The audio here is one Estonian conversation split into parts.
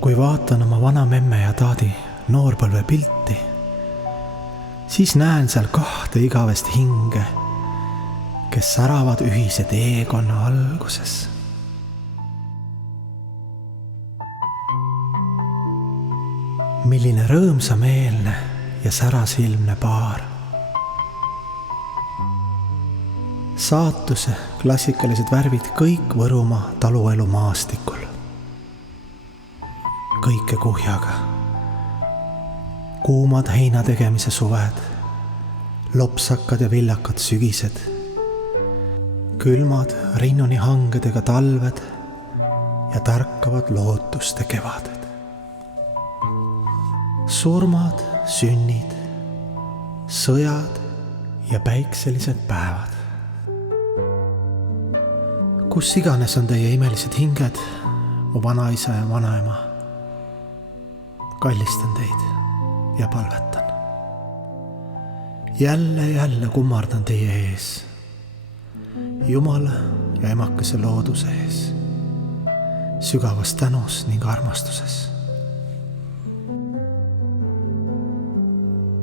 Kui vaatan oma vana memme ja taadi noorpõlve pilti, siis näen seal 2 igavest hinge, kes säravad ühise teekonna alguses. Milline rõõmsameelne ja särasilmne paar. Saatuse klassikalised värvid kõik Võrumaa taluelu maastikul. Kõike kuhjaga. Kuumad heina tegemise suved, lopsakad ja viljakad sügised, külmad rinnuni hangedega talved ja tärkavad lootuste kevaded. Surmad, sünnid, sõjad ja päikselised päevad. Kus iganes on teie imelised hinged, mu vanaisa ja vanaema, kallistan teid ja palvetan. Jälle kummardan teie ees, Jumala ja emakese looduse ees, sügavas tänus ning armastuses.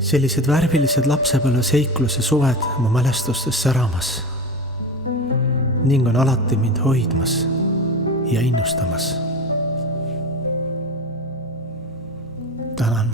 Sellised värvilised lapsepõlve seikluse suved mu mälestustes säramas ning on alati mind hoidmas ja innustamas. Tänan.